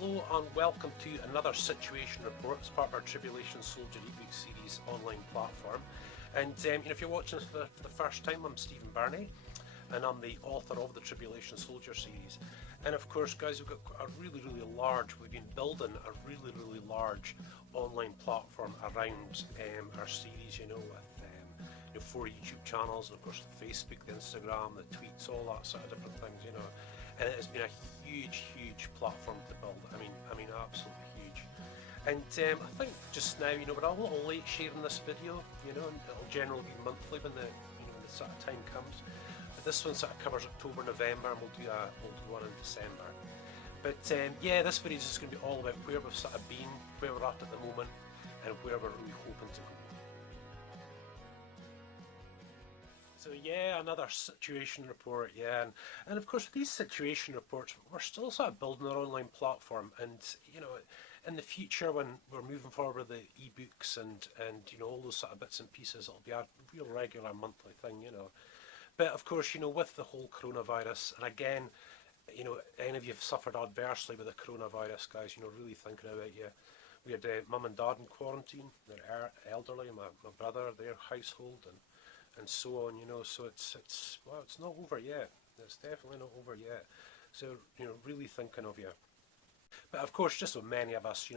Hello and welcome to another situation report as part of our Tribulation Soldier ebook series online platform. And if you're watching this for the first time, I'm Stephen Birnie, and I'm the author of the Tribulation Soldier series. And of course, guys, we've got we've been building a really large online platform around our series, with 4 YouTube channels, and of course the Facebook, the Instagram, the tweets, all that sort of different things, and it has been a huge platform to build. I mean absolutely huge. And I think just now, we're a little late sharing this video, and it'll generally be monthly when the sort of time comes. But this one sort of covers October, November, and we'll do one in December. But yeah, this video is just going to be all about where we've sort of been, where we're at the moment, and where we're really hoping to go. So yeah, another situation report, yeah, and of course with these situation reports, we're still sort of building our online platform, and in the future when we're moving forward with the ebooks and all those sort of bits and pieces, it'll be a real regular monthly thing, But of course, with the whole coronavirus, and again, any of you have suffered adversely with the coronavirus, guys, really thinking about you. We had mum and dad in quarantine, they're elderly, my brother, their household, and so on, so it's not over yet. It's definitely not over yet. So, really thinking of you. But of course, just with many of us,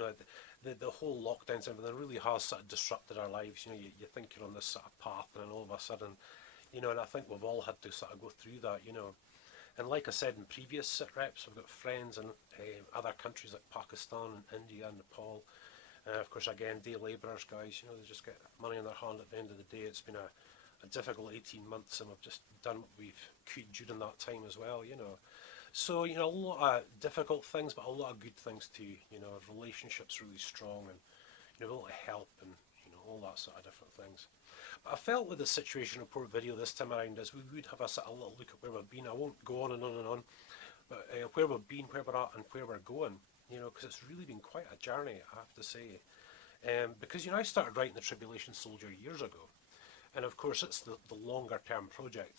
the whole lockdowns and everything really has sort of disrupted our lives. You think you're on this sort of path, and then all of a sudden, and I think we've all had to sort of go through that, And like I said in previous Sitreps, we've got friends in other countries like Pakistan and India and Nepal. Of course, again, day labourers, guys, they just get money in their hand at the end of the day. It's been a difficult 18 months, and we've just done what we've could during that time as well, So, a lot of difficult things, but a lot of good things too, relationships really strong, and, a lot of help, and, all that sort of different things. But I felt with the situation report video this time around is we would have a sort of little look at where we've been. I won't go on and on and on, but where we've been, where we're at, and where we're going, because it's really been quite a journey, I have to say. Because, I started writing the Tribulation Soldier years ago. And of course, it's the longer term project.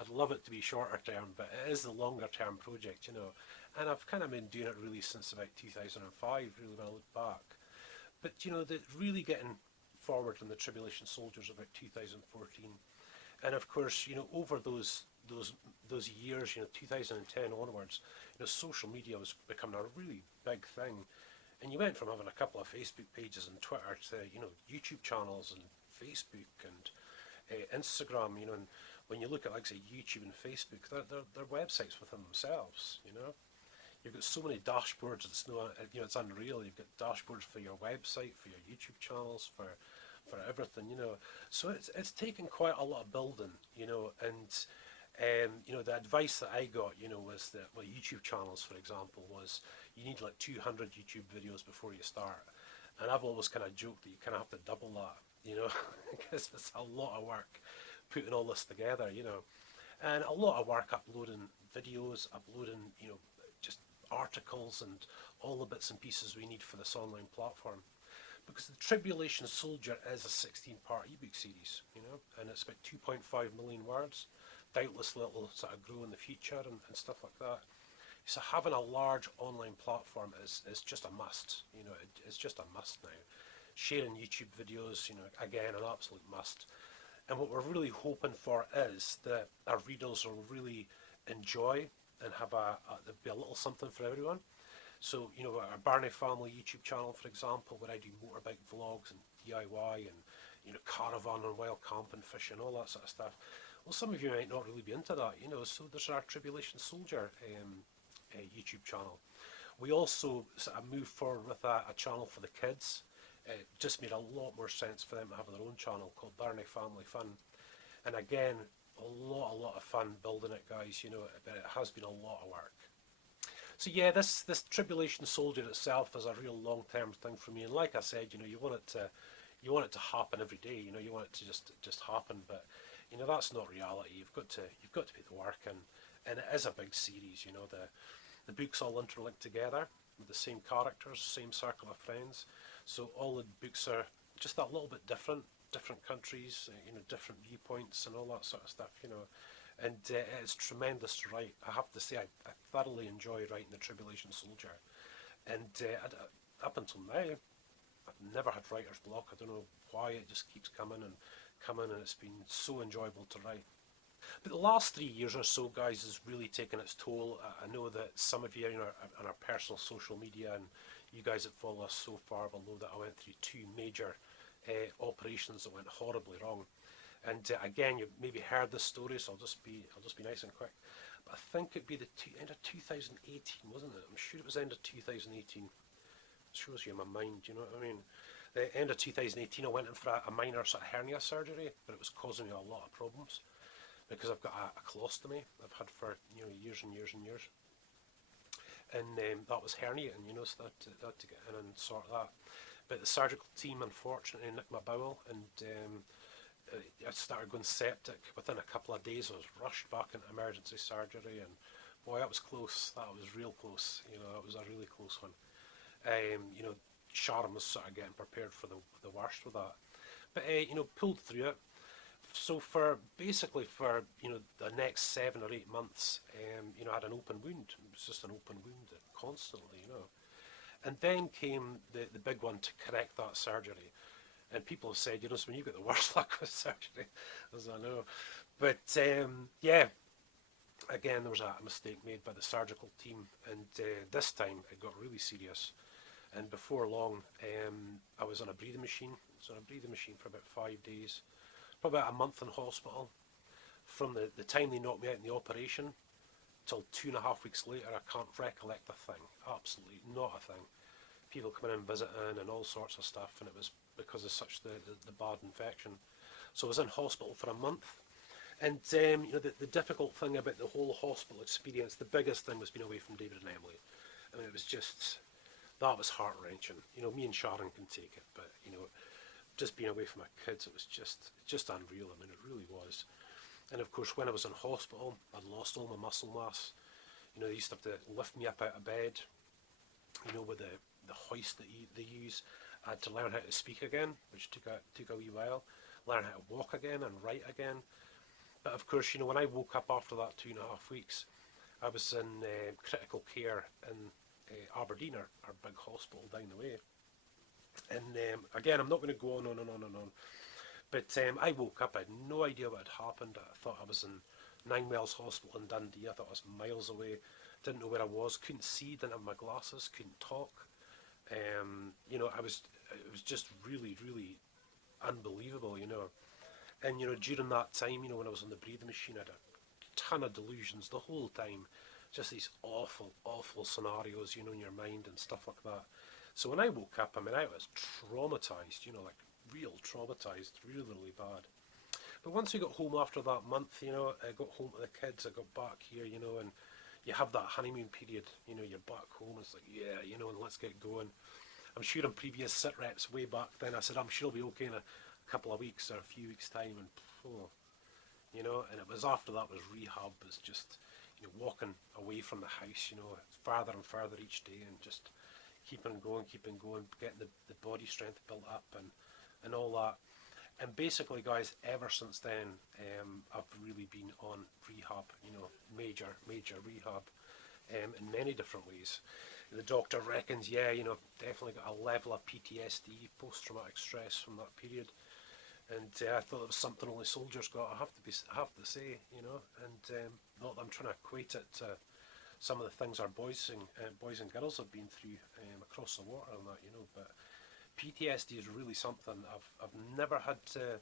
I'd love it to be shorter term, but it is the longer term project, And I've kind of been doing it really since about 2005, really, when I look back. But, the really getting forward in the Tribulation Soldiers about 2014. And of course, over those years, 2010 onwards, social media was becoming a really big thing. And you went from having a couple of Facebook pages and Twitter to, YouTube channels and Facebook and Instagram, and when you look at, like, say, YouTube and Facebook, they're websites within themselves, You've got so many dashboards, it's unreal. You've got dashboards for your website, for your YouTube channels, for everything, So it's taken quite a lot of building, and the advice that I got, was that, well, YouTube channels, for example, was you need like 200 YouTube videos before you start. And I've always kind of joked that you kind of have to double that, because it's a lot of work putting all this together, and a lot of work uploading videos, uploading, just articles and all the bits and pieces we need for this online platform. Because the Tribulation Soldier is a 16-part ebook series, and it's about 2.5 million words. Doubtless it'll sort of grow in the future and stuff like that. So having a large online platform is just a must, it's just a must now. Sharing YouTube videos, again, an absolute must. And what we're really hoping for is that our readers will really enjoy and have there'll be a little something for everyone. So, our Birnie Family YouTube channel, for example, where I do motorbike vlogs and DIY and, caravan and wild camping, fishing, all that sort of stuff. Well, some of you might not really be into that, so there's our Tribulation Soldier YouTube channel. We also sort of moved forward with a channel for the kids. It just made a lot more sense for them to have their own channel called Birnie Family Fun. And again, a lot of fun building it, guys, but it has been a lot of work. So yeah, this Tribulation Soldier itself is a real long-term thing for me. And like I said, you want it to happen every day. You want it to just happen. But that's not reality. You've got to put the work in, and it is a big series. The books all interlinked together with the same characters, same circle of friends. So all the books are just that little bit different countries, different viewpoints and all that sort of stuff, And it's tremendous to write. I have to say, I thoroughly enjoy writing the Tribulation Soldier. And up until now, I've never had writer's block. I don't know why, it just keeps coming and coming, and it's been so enjoyable to write. But the last 3 years or so, guys, has really taken its toll. I know that some of you on our personal social media, and you guys that follow us so far will know that I went through two major operations that went horribly wrong. And again, you've maybe heard this story, so I'll just be nice and quick. But I think it'd be the end of 2018, wasn't it? I'm sure it was end of 2018. It shows you in my mind, you know what I mean? The end of 2018, I went in for a minor sort of hernia surgery, but it was causing me a lot of problems because I've got a colostomy I've had for years and years and years, and that was herniating, so I had to get in and sort that. But the surgical team unfortunately nicked my bowel, and I started going septic. Within a couple of days, I was rushed back into emergency surgery, and boy, that was close. That was real close. It was a really close one. Sharon was sort of getting prepared for the worst with that, but pulled through it. So for the next 7 or 8 months, I had an open wound. It was just an open wound constantly, And then came the big one to correct that surgery. And people have said, so when you get the worst luck with surgery, as I know. But again, there was a mistake made by the surgical team, and this time it got really serious. And before long, I was on a breathing machine. I was on a breathing machine for about 5 days, probably about a month in hospital. From the time they knocked me out in the operation till 2.5 weeks later, I can't recollect a thing. Absolutely not a thing. People coming in visiting and all sorts of stuff, and it was because of such the bad infection. So I was in hospital for a month. And the difficult thing about the whole hospital experience, the biggest thing was being away from David and Emily. I mean, it was just, that was heart-wrenching. Me and Sharon can take it, but just being away from my kids, it was just unreal. I mean, it really was. And of course, when I was in hospital, I'd lost all my muscle mass. They used to have to lift me up out of bed, with the hoist that they use. I had to learn how to speak again, which took a wee while. Learn how to walk again and write again. But of course, when I woke up after that 2.5 weeks, I was in critical care in Aberdeen, our big hospital down the way. And again, I'm not going to go on and on and on. But I woke up, I had no idea what had happened. I thought I was in Ninewells Hospital in Dundee. I thought I was miles away. Didn't know where I was, couldn't see, didn't have my glasses, couldn't talk. It was just really, really unbelievable, And, during that time, when I was on the breathing machine, I had a ton of delusions the whole time. Just these awful, awful scenarios, in your mind and stuff like that. So when I woke up, I was traumatised, like real traumatised, really, really bad. But once we got home after that month, I got home with the kids, I got back here, and you have that honeymoon period, you're back home, it's like, yeah, and let's get going. I'm sure in previous Sitreps way back then, I said, I'm sure I'll be okay in a couple of weeks or a few weeks' time, and and it was after that was rehab, was just, walking away from the house, farther and further each day, and just keeping going, getting the body strength built up and all that. And basically, guys, ever since then, I've really been on rehab, major rehab, in many different ways. The doctor reckons, definitely got a level of PTSD, post-traumatic stress from that period. And I thought it was something only soldiers got, I have to say, and not that I'm trying to equate it to some of the things our boys and girls have been through across the water and that, but PTSD is really something I've never had to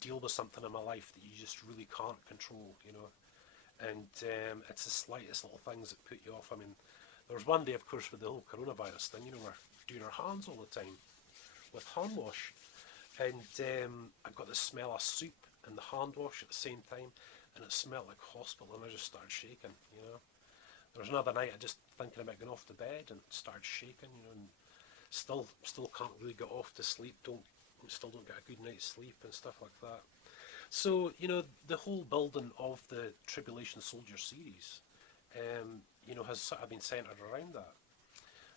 deal with something in my life that you just really can't control, and it's the slightest little things that put you off. I mean, there was one day, of course, with the whole coronavirus thing, we're doing our hands all the time with hand wash, and I got the smell of soup and the hand wash at the same time, and it smelled like hospital, and I just started shaking, There was another night I just thinking about going off to bed and started shaking, and still can't really get off to sleep, still don't get a good night's sleep and stuff like that. So, the whole building of the Tribulation Soldier series, has sort of been centred around that.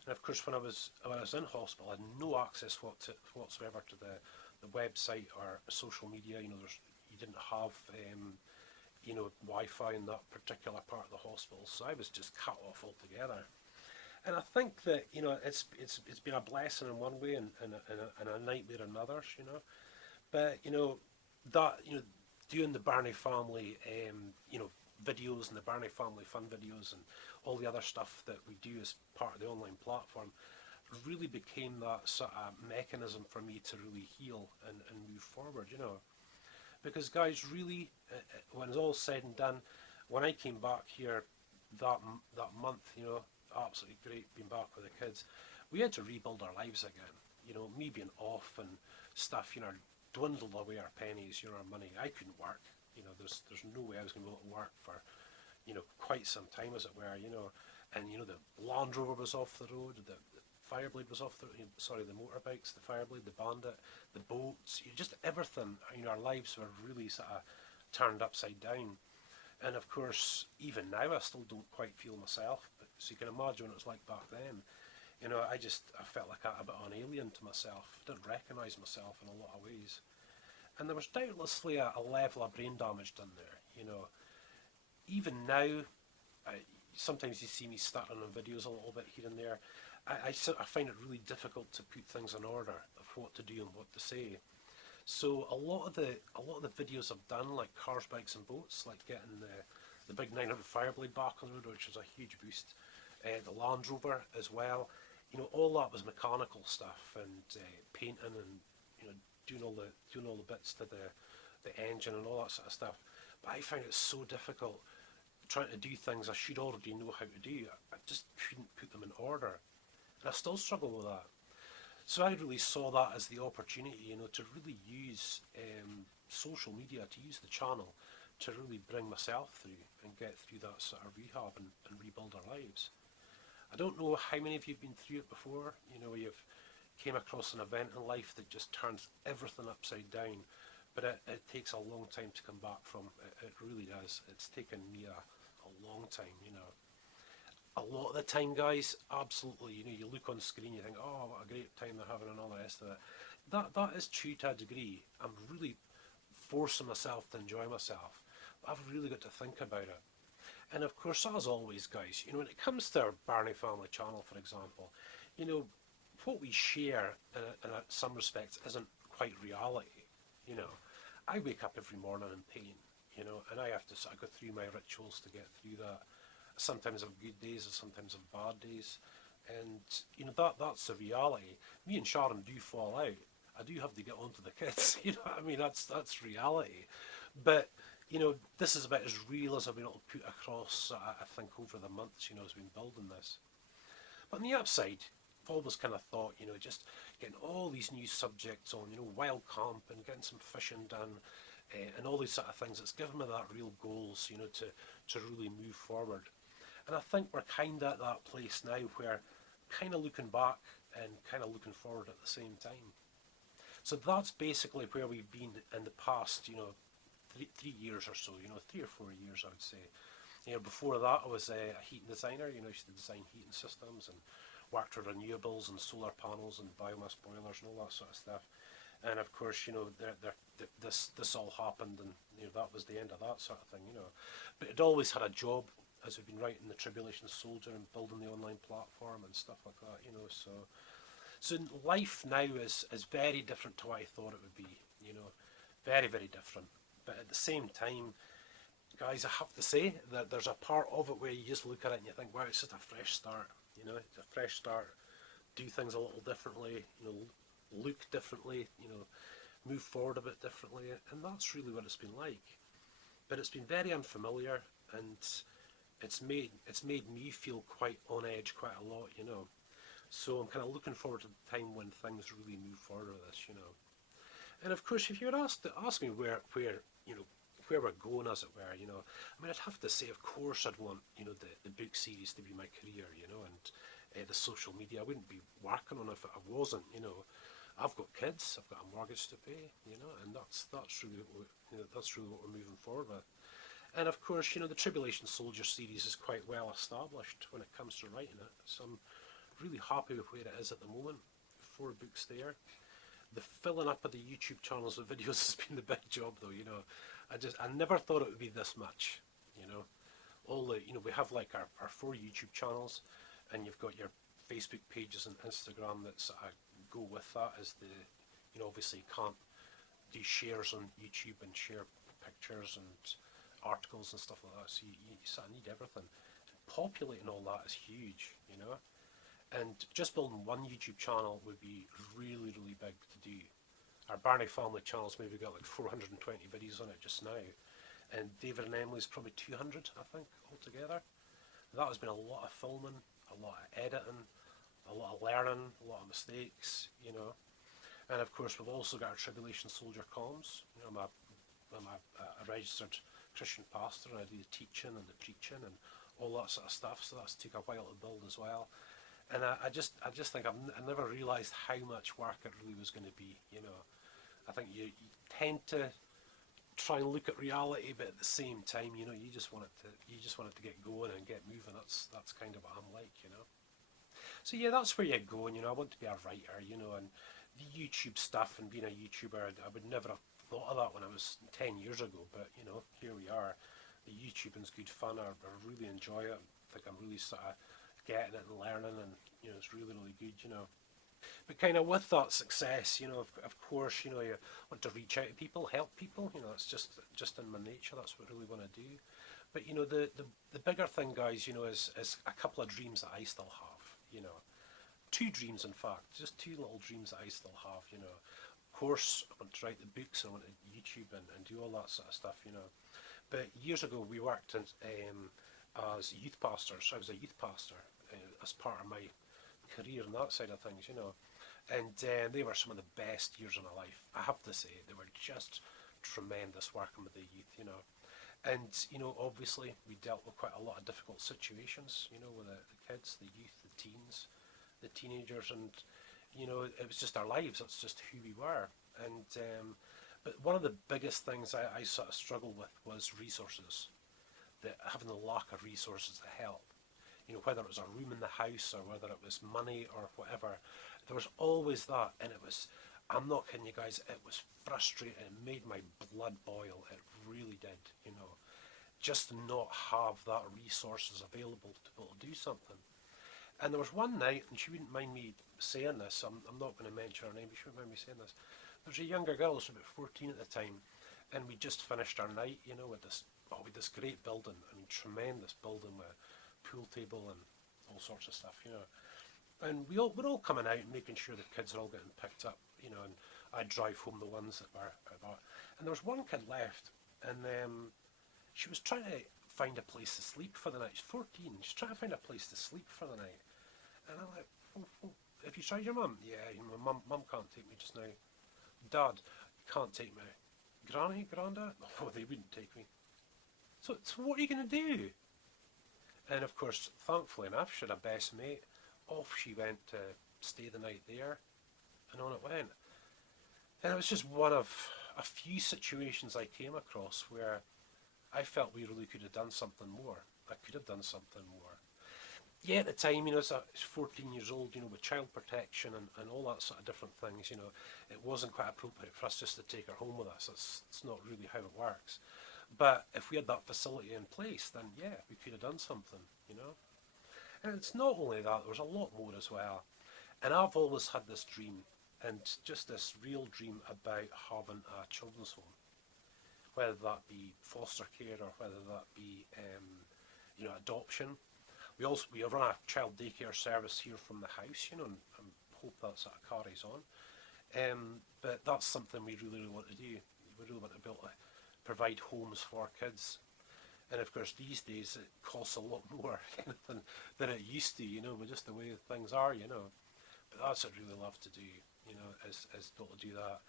And of course, when I was in hospital, I had no access whatsoever to the website or social media. You didn't have Wi-Fi in that particular part of the hospital, so I was just cut off altogether. And I think that, you know, it's been a blessing in one way and a nightmare in others, you know. But, you know, that, you know, doing the Birnie Family, you know, videos and the Birnie Family fun videos and all the other stuff that we do as part of the online platform really became that sort of mechanism for me to really heal and move forward, you know. Because guys, really, when it's all said and done, when I came back here that month, you know, absolutely great being back with the kids. We had to rebuild our lives again. You know, me being off and stuff, you know, dwindled away our pennies, you know, our money. I couldn't work. You know, there's no way I was going to be able to work for, you know, quite some time, as it were. You know, and you know the Land Rover was off the road. The Fireblade was off the, sorry, the motorbikes, the Fireblade, the Bandit, the boats, you know, just everything. You know, our lives were really sort of turned upside down. And of course, even now, I still don't quite feel myself. But so you can imagine what it was like back then. You know, I felt like a bit of an alien to myself. Didn't recognise myself in a lot of ways. And there was doubtlessly a level of brain damage done there. You know, even now, sometimes you see me stuttering on videos a little bit here and there. I find it really difficult to put things in order of what to do and what to say. So a lot of the videos I've done, like cars, bikes, and boats, like getting the big 900 Fireblade back on the road, which was a huge boost. The Land Rover as well. You know, all that was mechanical stuff and painting and, you know, doing all the bits to the engine and all that sort of stuff. But I find it so difficult trying to do things I should already know how to do. I just couldn't put them in order, and I still struggle with that. So I really saw that as the opportunity, you know, to really use social media, to use the channel to really bring myself through and get through that sort of rehab and rebuild our lives. I don't know how many of you have been through it before, you know, you've came across an event in life that just turns everything upside down, but it takes a long time to come back from. It really does. It's taken me a long time, you know. A lot of the time, guys, absolutely, you know, you look on screen, you think, oh, what a great time they're having and all the rest of it. That is true to a degree. I'm really forcing myself to enjoy myself. But I've really got to think about it. And of course, as always, guys, you know, when it comes to our Birnie Family channel, for example, you know, what we share in some respects isn't quite reality. You know, I wake up every morning in pain, you know, and I have to sort of go through my rituals to get through that. Sometimes I've good days, and sometimes I've bad days, and you know that's the reality. Me and Sharon do fall out. I do have to get on to the kids. You know what I mean? That's reality. But you know, this is about as real as I've been able to put across. I think over the months, you know, as we've been building this. But on the upside, I've always kind of thought, you know, just getting all these new subjects on, you know, wild camp and getting some fishing done, and all these sort of things. It's given me that real goals, you know, to really move forward. And I think we're kind of at that place now where kind of looking back and kind of looking forward at the same time. So that's basically where we've been in the past, you know, three years or so, you know, 3 or 4 years, I would say. You know, before that, I was a heating designer. You know, I used to design heating systems and worked with renewables and solar panels and biomass boilers and all that sort of stuff. And of course, you know, this all happened, and you know that was the end of that sort of thing. You know, but it always had a job, as we've been writing the Tribulation Soldier and building the online platform and stuff like that. You know, so life now is very different to what I thought it would be. You know, very very different. But at the same time, guys, I have to say that there's a part of it where you just look at it and you think, wow, it's just a fresh start. You know, it's a fresh start. Do things a little differently. You know, look differently. You know, move forward a bit differently, and that's really what it's been like. But it's been very unfamiliar, and it's made me feel quite on edge quite a lot. You know, so I'm kind of looking forward to the time when things really move forward with this. You know, and of course, if you were asked to ask me where you know where we're going, as it were, you know, I mean, I'd have to say, of course, I'd want, you know, the book series to be my career, you know, and the social media. I wouldn't be working on it if I wasn't, you know. I've got kids, I've got a mortgage to pay, you know, and that's really what you know, that's really what we're moving forward with. And of course, you know, the Tribulation Soldier series is quite well established when it comes to writing it, so I'm really happy with where it is at the moment. 4 books there. The filling up of the YouTube channels with videos has been the big job, though. You know, I never thought it would be this much. You know, all the, you know, we have like our 4 YouTube channels, and you've got your Facebook pages and Instagram that sort of go with that. As the, you know, obviously you can't do shares on YouTube and share pictures and articles and stuff like that, so you sort of need everything. Populating all that is huge, you know. And just building one YouTube channel would be really, really big to do. Our Birnie Family channel's maybe got like 420 videos on it just now, and David and Emily's probably 200, I think, altogether. That has been a lot of filming, a lot of editing, a lot of learning, a lot of mistakes, you know. And of course, we've also got our Tribulation Soldier comms. You know, I'm a registered Christian pastor, and I do the teaching and the preaching and all that sort of stuff. So that's took a while to build as well. And I just think I never realised how much work it really was going to be. You know, I think you tend to try and look at reality, but at the same time, you know, you just want it to get going and get moving. That's kind of what I'm like, you know. So yeah, that's where you go. And you know, I want to be a writer, you know, and the YouTube stuff and being a YouTuber, I would never have thought of that when I was 10 years ago. But you know, here we are. The YouTubing's good fun. I really enjoy it. I think I'm really sort of getting it and learning, and you know, it's really, really good, you know. But kind of with that success, you know, of course, you know, you want to reach out to people, help people. You know, it's just in my nature. That's what I really want to do. But you know, the bigger thing, guys, you know, is a couple of dreams that I still have. You know, two dreams, in fact, just two little dreams that I still have. You know, of course, I want to write the books. I want to YouTube and do all that sort of stuff. You know, but years ago we worked in, as youth pastors. I was a youth pastor as part of my career and that side of things, you know. And they were some of the best years of my life. I have to say, they were just tremendous working with the youth, you know. And, you know, obviously we dealt with quite a lot of difficult situations, you know, with the kids, the youth, the teens, the teenagers, and, you know, it was just our lives. That's just who we were. And but one of the biggest things I sort of struggled with was resources, having the lack of resources to help. You know, whether it was a room in the house or whether it was money or whatever, there was always that. And it was, I'm not kidding you guys, it was frustrating. It made my blood boil. It really did, you know, just to not have that resources available to be able to do something. And there was one night, and she wouldn't mind me saying this, I'm not going to mention her name, but she wouldn't mind me saying this. There was a younger girl, she was about 14 at the time, and we just finished our night, you know, with this great building. I mean, tremendous building with pool table and all sorts of stuff, you know. And we're all coming out and making sure the kids are all getting picked up, you know, and I drive home the ones that were about. And there was one kid left, and she was trying to find a place to sleep for the night. She's 14, she's trying to find a place to sleep for the night. And I'm like, oh, have you tried your mum? Yeah, you know, mum can't take me just now. Dad, you can't take me. Granny, Granda? Oh, they wouldn't take me. So what are you going to do? And of course, thankfully enough, she had a best mate. Off she went to stay the night there, and on it went. And it was just one of a few situations I came across where I felt we really could have done something more. I could have done something more. Yeah, at the time, you know, as 14 years old, you know, with child protection and all that sort of different things, you know, it wasn't quite appropriate for us just to take her home with us. It's not really how it works. But if we had that facility in place, then yeah, we could have done something, you know. And it's not only that, there was a lot more as well. And I've always had this dream, and just this real dream about having a children's home, whether that be foster care or whether that be, you know, adoption. We run a child daycare service here from the house, you know, and hope that sort of carries on. But that's something we really, really want to do. We really want to be able to provide homes for kids. And of course, these days it costs a lot more than it used to, you know, with just the way things are, you know. But that's what I really love to do, you know, is be able to do that.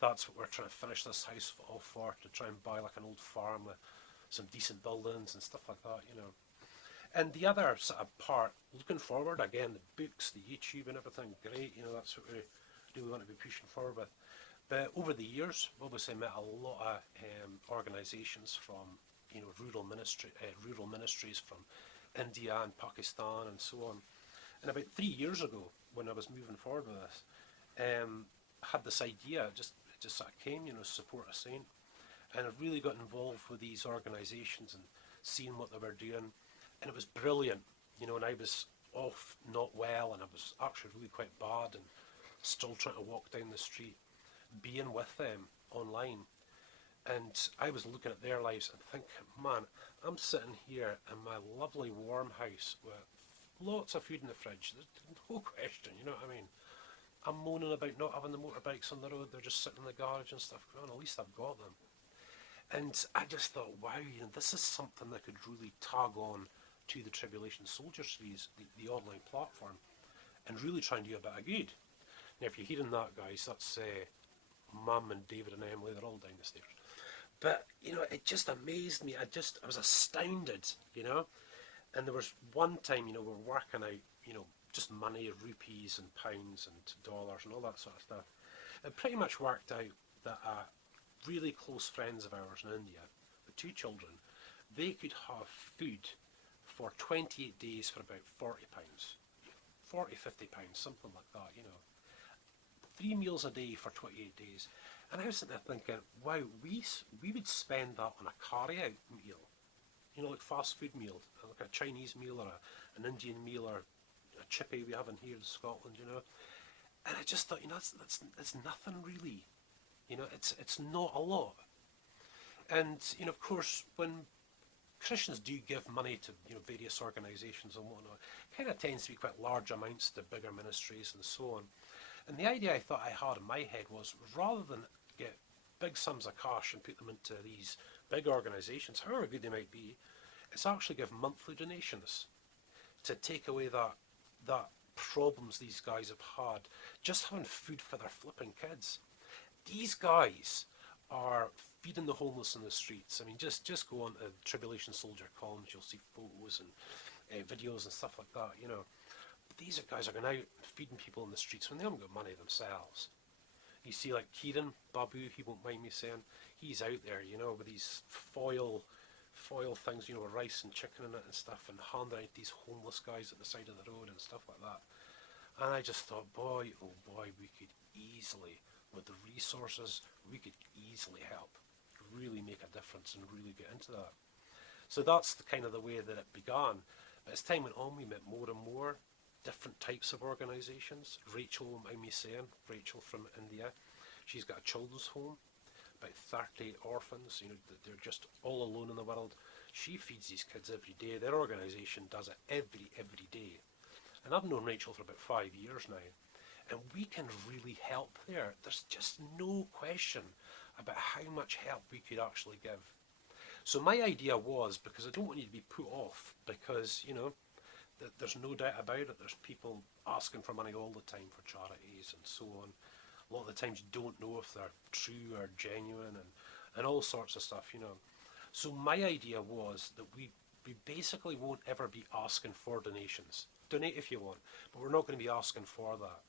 That's what we're trying to finish this house off for, to try and buy like an old farm with some decent buildings and stuff like that, you know. And the other sort of part, looking forward, again, the books, the YouTube and everything, great, you know, that's what we really want to be pushing forward with. But over the years, we've obviously met a lot of organisations from, you know, rural ministries from India and Pakistan and so on. And about 3 years ago, when I was moving forward with this, I had this idea, it just sort of came, you know, support a saint. And I really got involved with these organisations and seeing what they were doing. And it was brilliant, you know, and I was off not well, and I was actually really quite bad, and still trying to walk down the street, being with them online. And I was looking at their lives and thinking, man, I'm sitting here in my lovely warm house with lots of food in the fridge. There's no question, you know what I mean? I'm moaning about not having the motorbikes on the road. They're just sitting in the garage and stuff. Well, at least I've got them. And I just thought, wow, you know, this is something that could really tag on to the Tribulation Soldier series, the online platform, and really try and do a bit of good. Now, if you're hearing that, guys, that's Mum and David and Emily. They're all down the stairs. But, you know, it just amazed me. I was astounded, you know. And there was one time, you know, we were working out, you know, just money, rupees and pounds and dollars and all that sort of stuff. It pretty much worked out that really close friends of ours in India, with 2 children, they could have food for 28 days for about £40. 40, £50, something like that, you know. 3 meals a day for 28 days. And I was sitting there thinking, wow, we would spend that on a carry-out meal. You know, like fast food meal, like a Chinese meal or an Indian meal or a chippy we have in here in Scotland, you know. And I just thought, you know, that's nothing really. You know, it's not a lot. And, you know, of course, when Christians do give money to, you know, various organisations and whatnot, it kind of tends to be quite large amounts to bigger ministries and so on. And the idea I thought I had in my head was, rather than get big sums of cash and put them into these big organisations, however good they might be, it's actually give monthly donations to take away that problems these guys have had, just having food for their flipping kids. These guys are feeding the homeless in the streets. I mean, just go on to Tribulation Soldier columns, you'll see photos and videos and stuff like that, you know. But these guys are going out feeding people in the streets when they haven't got money themselves. You see, like Kieran, Babu, he won't mind me saying, he's out there, you know, with these foil things, you know, with rice and chicken in it and stuff, and handing out these homeless guys at the side of the road and stuff like that. And I just thought, boy, oh boy, we could easily, with the resources, we could easily help, really make a difference and really get into that. So that's the kind of the way that it began. But as time went on, we met more and more different types of organisations. Rachel, mind me saying, Rachel from India, she's got a children's home, about 30 orphans, you know, they're just all alone in the world. She feeds these kids every day. Their organisation does it every day. And I've known Rachel for about 5 years now. And we can really help there. There's just no question about how much help we could actually give. So my idea was, because I don't want you to be put off, because, you know, there's no doubt about it, there's people asking for money all the time for charities and so on. A lot of the times you don't know if they're true or genuine and all sorts of stuff, you know. So my idea was that we basically won't ever be asking for donations. Donate if you want, but we're not going to be asking for that.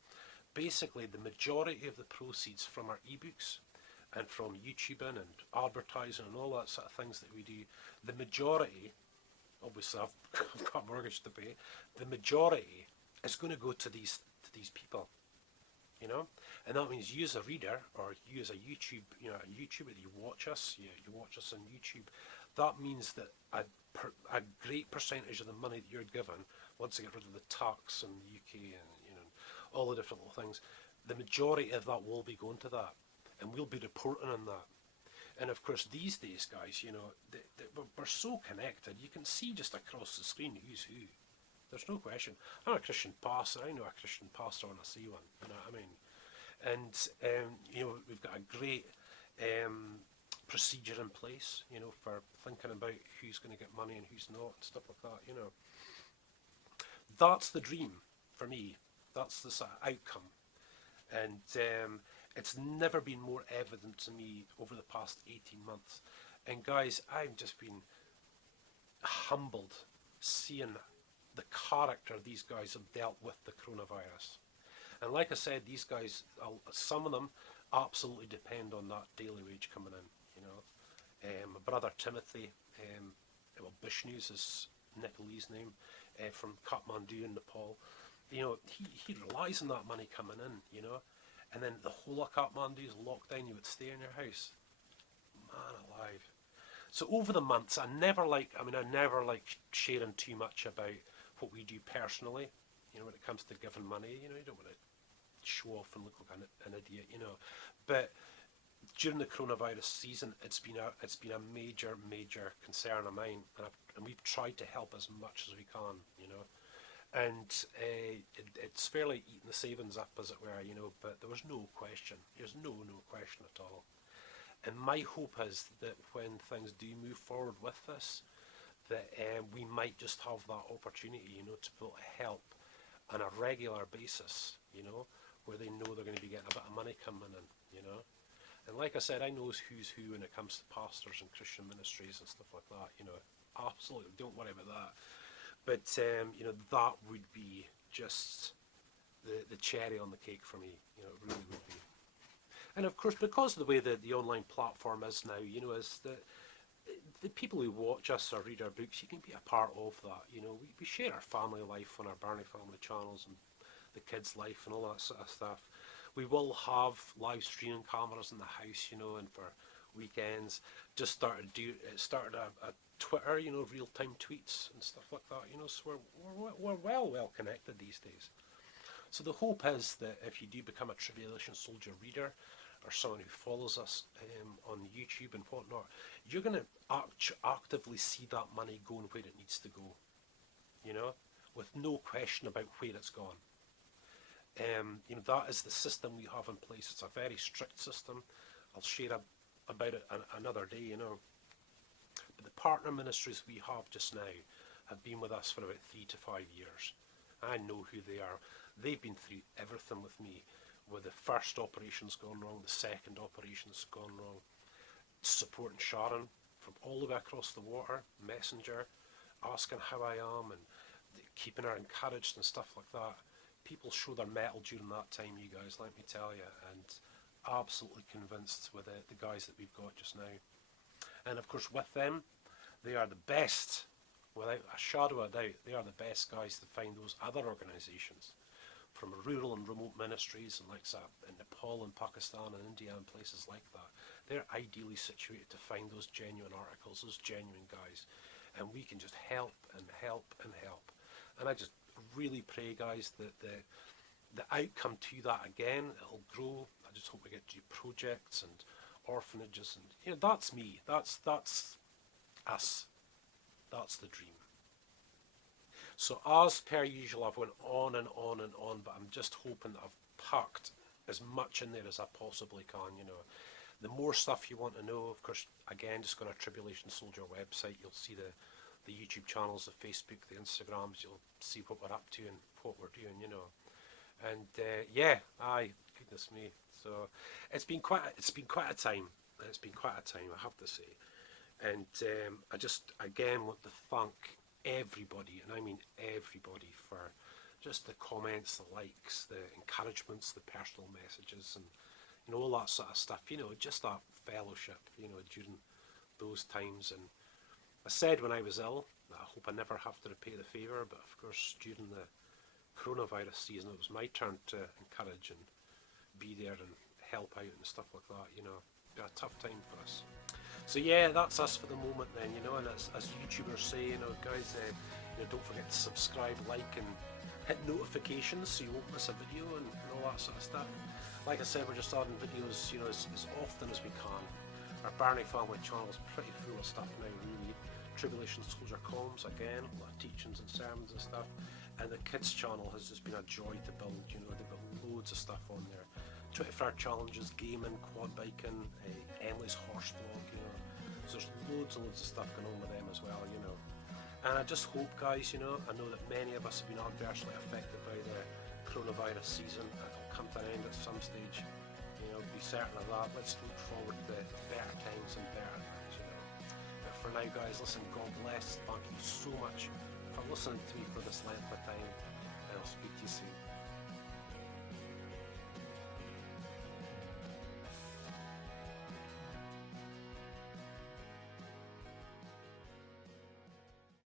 Basically, the majority of the proceeds from our ebooks and from YouTubing and advertising and all that sort of things that we do, the majority, obviously I've got a mortgage to pay, the majority is going to go to these people, you know. And that means you as a reader, or you as a YouTube, you know, a YouTuber, you watch us, you watch us on YouTube. That means that a great percentage of the money that you're given, once they get rid of the tax in the UK and, you know, all the different little things, the majority of that will be going to that, and we'll be reporting on that. And of course, these days, guys, you know, we're so connected. You can see just across the screen who's who. There's no question. I'm a Christian pastor. I know a Christian pastor when I see one. You know what I mean? And you know, we've got a great procedure in place, you know, for thinking about who's going to get money and who's not, and stuff like that. You know, that's the dream for me. That's the sort of outcome, and it's never been more evident to me over the past 18 months. And guys, I've just been humbled seeing the character these guys have dealt with the coronavirus. And like I said, these guys, some of them absolutely depend on that daily wage coming in, you know. My brother Timothy, well, Bishnews is Nicolee's name, from Kathmandu in Nepal. You know, he relies on that money coming in, you know. And then the whole of Kathmandu is locked down, you would stay in your house. Man alive. So over the months, I never like sharing too much about what we do personally, you know, when it comes to giving money. You know, you don't want to show off and look like an idiot, you know. But during the coronavirus season, it's been a major concern of mine, and we've tried to help as much as we can, you know. And it's fairly eating the savings up, as it were, you know. But there was no question. There's no question at all. And my hope is that when things do move forward with this, that we might just have that opportunity, you know, to be able to help on a regular basis, you know, where they know they're going to be getting a bit of money coming in, you know. And like I said, I know who's who when it comes to pastors and Christian ministries and stuff like that, you know. Absolutely, don't worry about that. But, you know, that would be just the cherry on the cake for me, you know, it really would be. And of course, because of the way that the online platform is now, you know, is that the people who watch us or read our books, you can be a part of that. You know, we share our family life on our Birnie Family channels and the kids' life and all that sort of stuff. We will have live streaming cameras in the house, you know, and for weekends, just started a Twitter, you know, real-time tweets and stuff like that, you know, so we're well connected these days. So the hope is that if you do become a Tribulation Soldier reader, or someone who follows us on YouTube and whatnot, you're going to actively see that money going where it needs to go, you know, with no question about where it's gone. You know, that is the system we have in place. It's a very strict system. I'll share about it another day, you know. But the partner ministries we have just now have been with us for about 3 to 5 years. I know who they are. They've been through everything with me. With the first operations gone wrong, the second operations gone wrong, supporting Sharon from all the way across the water, messenger, asking how I am and keeping her encouraged and stuff like that. People show their mettle during that time, you guys, let me tell you, and absolutely convinced with the guys that we've got just now. And of course with them, they are the best, without a shadow of a doubt, they are the best guys to find those other organisations. From rural and remote ministries and like in Nepal and Pakistan and India and places like that. They're ideally situated to find those genuine articles, those genuine guys. And we can just help and help and help. And I just really pray, guys, that the outcome to that again, it'll grow. I just hope we get to do projects and orphanages and, you know, that's me. That's us. That's the dream. So as per usual, I've went on and on and on, but I'm just hoping that I've packed as much in there as I possibly can, you know. The more stuff you want to know, of course, again, just go to Tribulation Soldier website. You'll see the YouTube channels, the Facebook, the Instagrams. You'll see what we're up to and what we're doing, you know. And yeah, goodness me. So it's been quite a time. It's been quite a time, I have to say. And I just again want to thank everybody, and I mean everybody, for just the comments, the likes, the encouragements, the personal messages, and, you know, all that sort of stuff, you know, just that fellowship, you know, during those times. And I said when I was ill that I hope I never have to repay the favour, but of course during the coronavirus season it was my turn to encourage and be there and help out and stuff like that, you know. It's been a tough time for us. So yeah, that's us for the moment then, you know, and as YouTubers say, you know, guys, you know, don't forget to subscribe, like, and hit notifications so you won't miss a video and all that sort of stuff. Like I said, we're just adding videos, you know, as often as we can. Our Birnie Family channel is pretty full of stuff now, really. Tribulation Soldier Comms, again, a lot of teachings and sermons and stuff. And the kids channel has just been a joy to build, you know, they've got loads of stuff on there. 24-hour challenges, gaming, quad biking, Emily's horse vlog, you know. So there's loads and loads of stuff going on with them as well, you know. And I just hope, guys, you know, I know that many of us have been adversely affected by the coronavirus season. It'll come to an end at some stage, you know, be certain of that. Let's look forward to better times and better things, you know. But for now, guys, listen, God bless. Thank you so much for listening to me for this length of time.